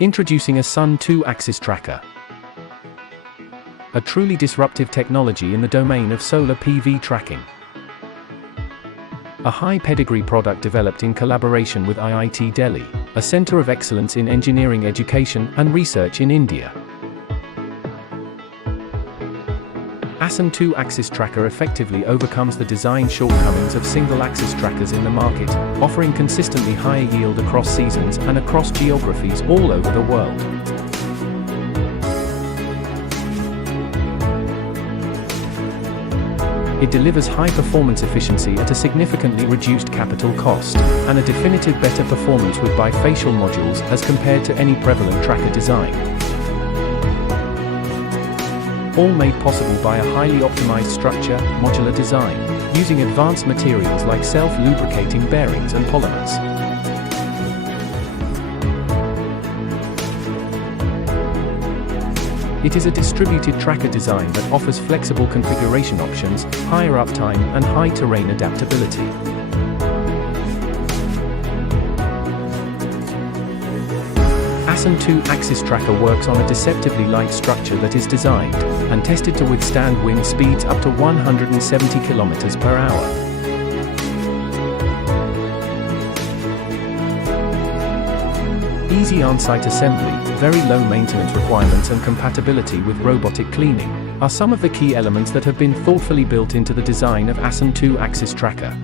Introducing a Sun 2-axis tracker. A truly disruptive technology in the domain of solar PV tracking. A high-pedigree product developed in collaboration with IIT Delhi, a center of excellence in engineering education and research in India. Sun 2-axis tracker effectively overcomes the design shortcomings of single-axis trackers in the market, offering consistently higher yield across seasons and across geographies all over the world. It delivers high performance efficiency at a significantly reduced capital cost, and a definitive better performance with bifacial modules as compared to any prevalent tracker design. All made possible by a highly optimized structure, modular design, using advanced materials like self-lubricating bearings and polymers. It is a distributed tracker design that offers flexible configuration options, higher uptime, and high terrain adaptability. Sun 2-axis tracker works on a deceptively light structure that is designed and tested to withstand wind speeds up to 170 km per hour. Easy on-site assembly, very low maintenance requirements and compatibility with robotic cleaning are some of the key elements that have been thoughtfully built into the design of Sun 2-axis tracker.